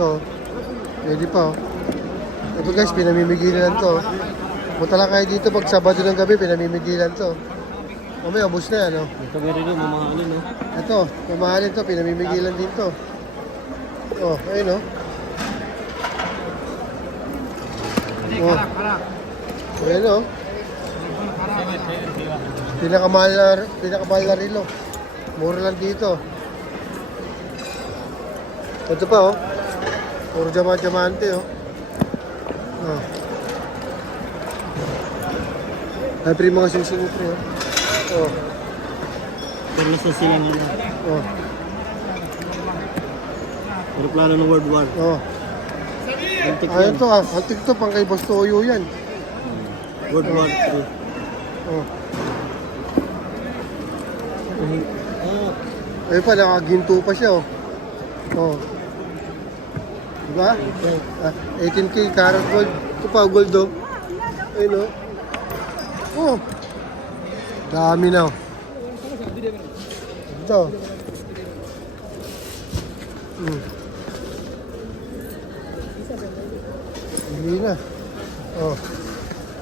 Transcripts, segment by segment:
Ito. Pwede pa oh. Ito guys, pinamimigilan to. Punta lang kayo dito pag Sabado ng gabi, pinamimigilan to. Mamaya, ubos na yan, oh. Ito meron din, mamahalin, no? Ito, mamahalin to, pinamimigilan din to. Oh, ayun, oh. Oh. Ayun, oh. Pinakamahal na rilo. Mura lang dito. Ito pa, oh. Puro diamante, oh. Oh. Ay, pre, mga sing-sing, pre, oh. Oh. Pero sa silang ano. Oh. Aeroplano ng World War. Oh. Antik Ayun yan. to, ah. Antik to, pang kay Boss Toyo yan. World War 3. Oh. Ah, Ayun pa, nakaginto pa siya, oh. Oh. Diba? Ah, 18K, karat gold. Ito pa, gold, oh. Ayun, oh. Oh. Dami na, oh. Ito. Hindi na. Oh.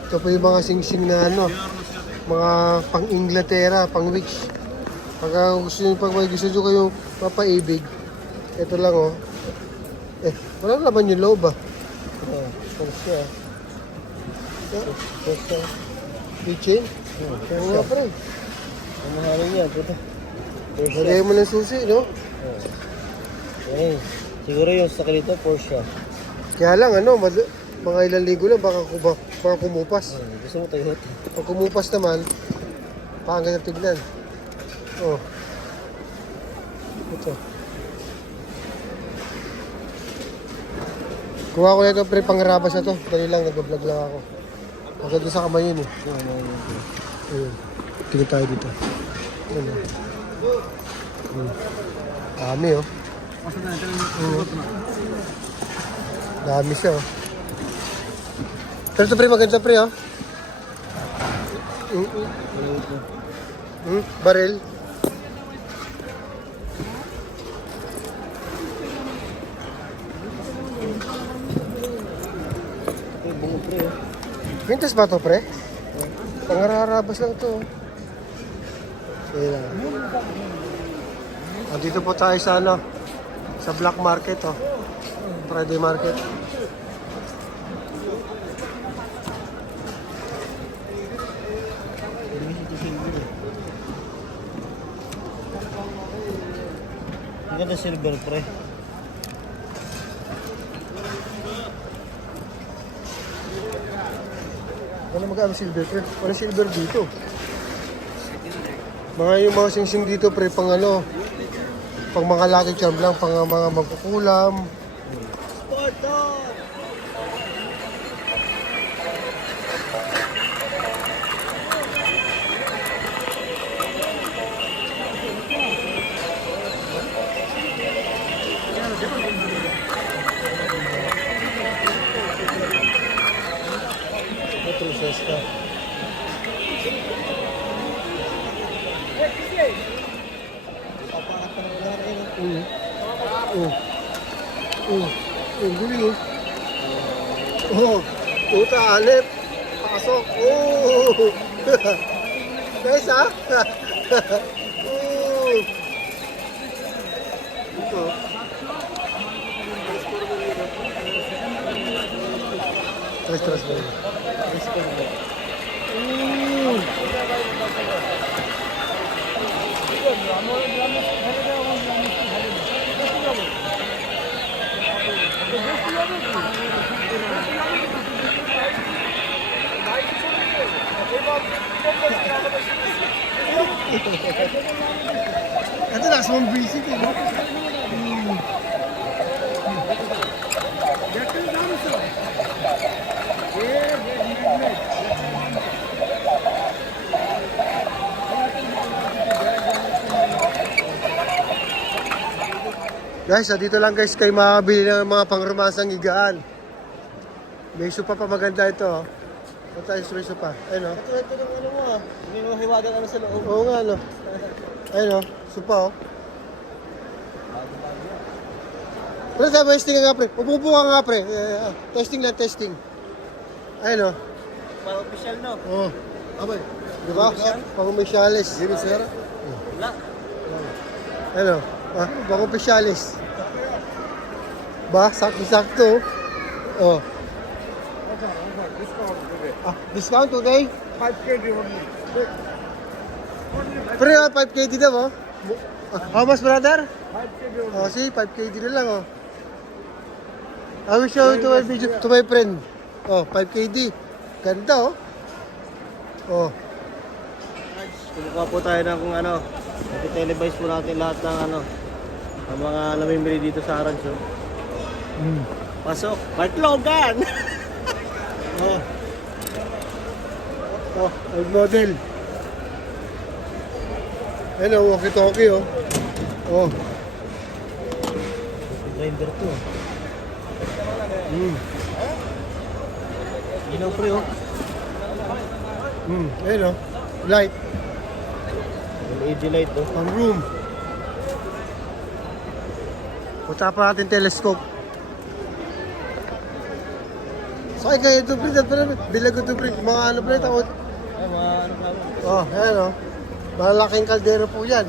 Ito pa yung mga sing-sing na ano. Mga pang-Inglaterra, pang-witch. Pagka gusto nyo kayong mapaibig, ito lang, oh. Wala naman yung loob, ah. Oh, Porsche, ah. Porsche. Keychain? Oo nga, pre. ang mahalin yan. Puto. Lagay mo ng susi, no? Eh, siguro yung sa kalito, Porsche. Kaya lang, ano, mga ilang linggo lang, baka kumupas. Gusto mo Toyota? Pag kumupas naman, pangit na tignan. Oh. Ito. Kuha ko na ito, pre, pangarabas na to. Dali lang, nag-vlog lang ako. Maganda sa kamay yun, eh. Ayun. Tingin tayo dito. Ayun, oh. Dami, oh. Dami siya, oh. Pero ito, pre, maganda, pre, oh. Baril. Bungo pre. Vintage ba ito, pre? Pangararabas lang ito. Sige lang. Dito po tayo sa ano, sa black market, oh. Friday market. Ang ganda silver pre. Ano magkano silver, pre? Ano silver dito? Yung mga sing-sing dito, pre, pang ano, pang mga lucky charm lang, pang mga magkukulam. Ito, sesta. Guli, oh. Oh, puta, alip. Pasok. Oh. Guys, ah. Oh. Ito. Tres ba yun? Ito na, sa mga basic, eh. Guys, dito lang guys kayo makabili ng mga pangromansang higaan. May sopa pa maganda ito. Oh. Ito tayo sa may sopa. Ayun, oh. Ito ng ano mo ah. Hindi mo hiwagan ano sa loob. Oo nga, no. Ayun, oh. Sopa, oh. Pre, sa testing nga pre. Upo ka nga pre. Testing lang, testing. Ayun o. Para official, no? Oh. Abay. Di ba? Pang-opisyalis. Dito, sir? Wala. Ano? Pang-opisyalis. Ba? Sakto-sakto. Oh. Discount today? 5KD only. Pre, 5KD na mo? How much, brother? 5KD only. Oh, see, 5KD na lang, oh. I will show it to my video, to my friend. Oh, 5KD. Ganda, oh. Oh. Kumukuha po tayo ng kung ano. Iti-televise po natin lahat ng ano. Ang mga namimili dito sa Arans. Oh. Pasok. Mark Logan! Oh. Oh, old model. Ayun, oh, walkie-talkie, oh. Oh. Grinder to. Mm. Ginaw pre, oh. Ayun, oh. Light. LED light, oh. Pang room. Punta pa natin telescope. Sakay kayo ito, pre. Bilag ko ito, pre. Mga ano, pre. Takot. Ay, mga ano pa. Oh, ayan, oh. Malaking kaldero po yan.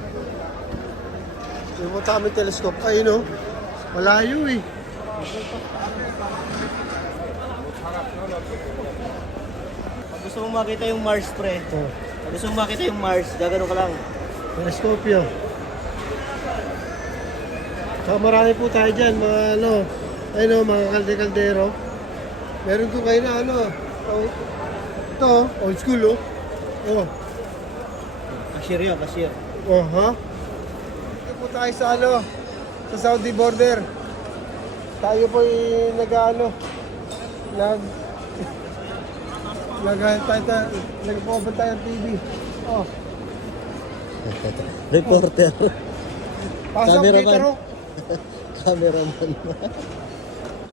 Pumunta kami telescope. Ayun, oh. Malayo, eh. Pag gusto mong makita yung Mars, pre. Oh. Pag gusto mong makita yung Mars, gagano ka lang. Telescope yun. Saka marami po tayo dyan, mga ano. Ayun, oh, mga kalde-kaldero. Meron ko kayo na ano. Oh, ito, old school, oh. Oh. Cashier yan, cashier. Oh, ha? Ito po tayo sa ano, sa Saudi border. Tayo po nag-ano, nag-open tayo ng TV. Oh, Reporter. pasok Cameraman. dito, ro. Cameraman.